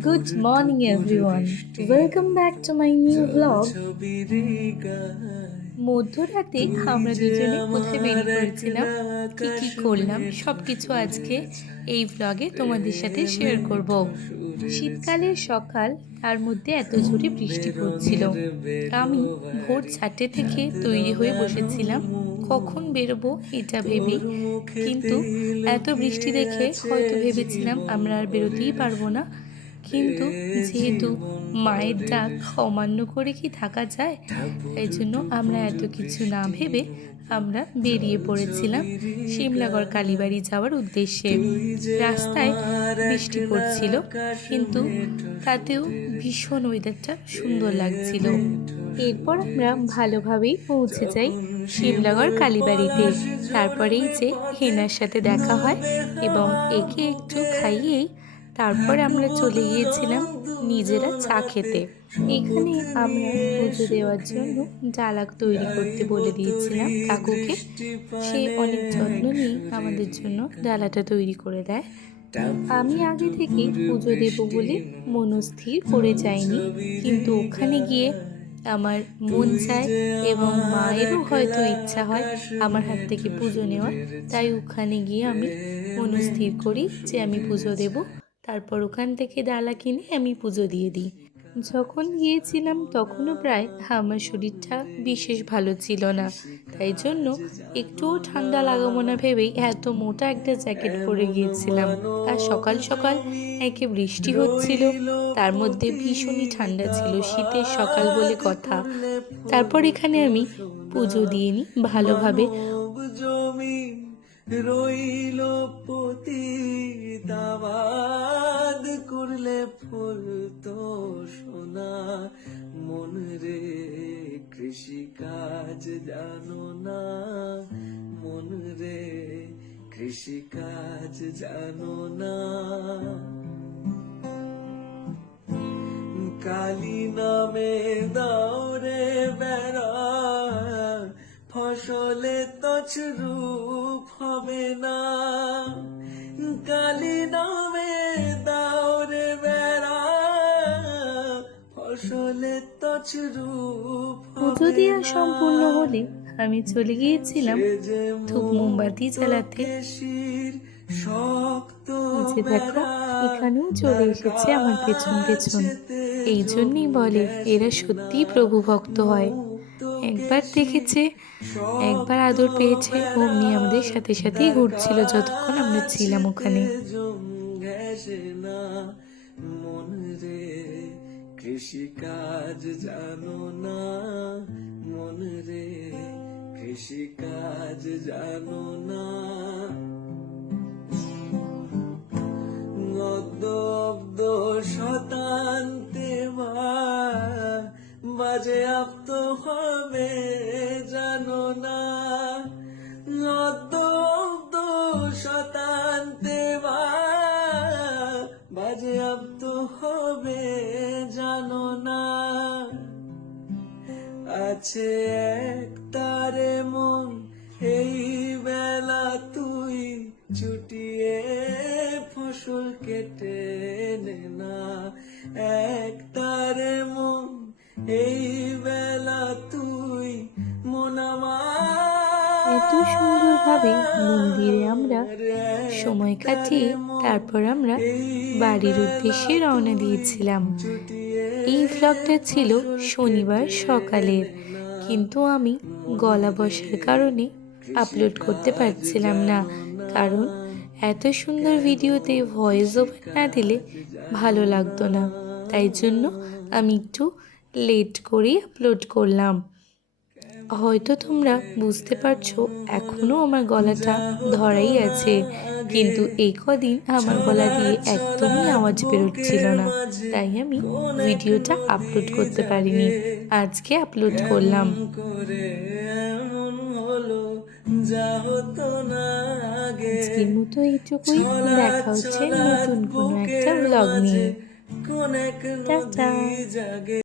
Good morning, everyone. Welcome back to my new vlog. মধ্যরাতে আমরা দুজনে কোথায় বেরিয়ে পড়েছিলাম, কি কি করলাম সব কিছু আজকে এই ভ্লগে তোমাদের সাথে শেয়ার করব। শীতকালের সকাল, তার মধ্যে এত জোরে বৃষ্টি পড়ছিল। আমি ভোর 4টে থেকে তৈরি হয়ে বসেছিলাম কখন বেরোবো এটা ভেবে, কিন্তু এত বৃষ্টি দেখে হয়তো ভেবেছিলাম আমরা আর বেরোতেই পারবো না। কিন্তু যেহেতু মায়ের ডাক অমান্য করে কি থাকা যায়, তাই জন্য আমরা এত কিছু না ভেবে আমরা বেরিয়ে পড়েছিলাম শিমলাগড় কালীবাড়ি যাওয়ার উদ্দেশ্যে। রাস্তায় বৃষ্টি পড়ছিল, কিন্তু তাতেও ভীষণ ওয়েদারটা সুন্দর লাগছিল। এরপর আমরা ভালোভাবেই পৌঁছে যাই শিমলাগড় কালীবাড়িতে। তারপরেই যে হেনার সাথে দেখা হয় এবং একে একটু খাইয়েই তারপর আমরা চলে গিয়েছিলাম নিজেরা চা খেতে। এখানে আমরা পুজো দেওয়ার জন্য ডালা তৈরি করতে বলে দিয়েছিলাম কাকুকে। সে অনেক যত্ন নিয়ে আমাদের জন্য ডালাটা তৈরি করে দেয়। আমি আগে থেকে পুজো দেব বলে মনস্থির করে যাইনি, কিন্তু ওখানে গিয়ে আমার মন চায় এবং মায়েরও হয়তো ইচ্ছা হয় আমার হাত থেকে পুজো নেওয়ার, তাই ওখানে গিয়ে আমি মনস্থির করি যে আমি পুজো দেব। তারপর ওখান থেকে ডালা কিনে আমি পুজো দিয়ে দিই। যখন গিয়েছিলাম তখনও প্রায় আমার শরীরটা বিশেষ ভালো ছিল না, তাই জন্য একটুও ঠান্ডা লাগাবো না ভেবেই এত মোটা একটা জ্যাকেট পরে গিয়েছিলাম। আর সকাল সকাল একে বৃষ্টি হচ্ছিল, তার মধ্যে ভীষণই ঠান্ডা ছিল, শীতের সকাল বলে কথা। তারপর এখানে আমি পুজো দিয়ে নিই ভালোভাবে। রইল পতিতাবাদ করলে ফুল তো সোনা মন রে কৃষি কাজ জানো না মন রে কৃষি কাজ জানো না কালী নামে দৌড়ে বেড়া ফসলে তছরূপ হবে না কালী নামে দৌড়ে বেড়া ফসলে তছরূপ পুজো দেওয়া সম্পূর্ণ হলে আমি চলে গিয়েছিলাম ধূপ মোমবাতি জ্বালাতে। যে দেখো এখানেও চলে এসেছে আমার পেছন পেছন। এই জন্যই বলে এরা সত্যিই প্রভু ভক্ত হয়। একবার দেখেছে, একবার আদর পেয়েছে, অমনি আমাদের সাথে সাথেই ঘুরছিল যতক্ষণ আমরা ছিলাম ওখানে। মন রে কৃষি কাজ জানো না মন রে কৃষি কাজ জানো না অব্দ শতান্তে বাজে আপ্ত হবে জানো না অব্দ শতান্তে বাজে আপ্ত হবে জানো না আছে এক তারে মন এই বেলা তুই ছুটিয়ে ফসল কেটে নে না এক তারে মন এই বেলা তুই মন এত সুন্দরভাবে মন্দিরে আমরা সময় কাটিয়ে তারপর আমরা বাড়ির উদ্দেশ্যে রওনা দিয়েছিলাম। এই ভ্লগটা ছিল শনিবার সকালের, কিন্তু আমি গলা বসার কারণে আপলোড করতে পারছিলাম না, কারণ এত সুন্দর ভিডিওতে ভয়েস ওভার না দিলে ভালো লাগতো না, তাই জন্য আমি একটু লেট করেই আপলোড করলাম। হয়তো তোমরা বুঝতে পারছো এখনও আমার গলাটা ধরাই আছে, কিন্তু এই কদিন আমার গলা দিয়ে একদমই আওয়াজ বেরোচ্ছিল না, তাই আমি ভিডিওটা আপলোড করতে পারিনি। আজকে আপলোড করলাম। আজকের মতো এইটুকুই, দেখা হচ্ছে নতুন কোনো একটা ব্লগ নিয়ে। টাটা।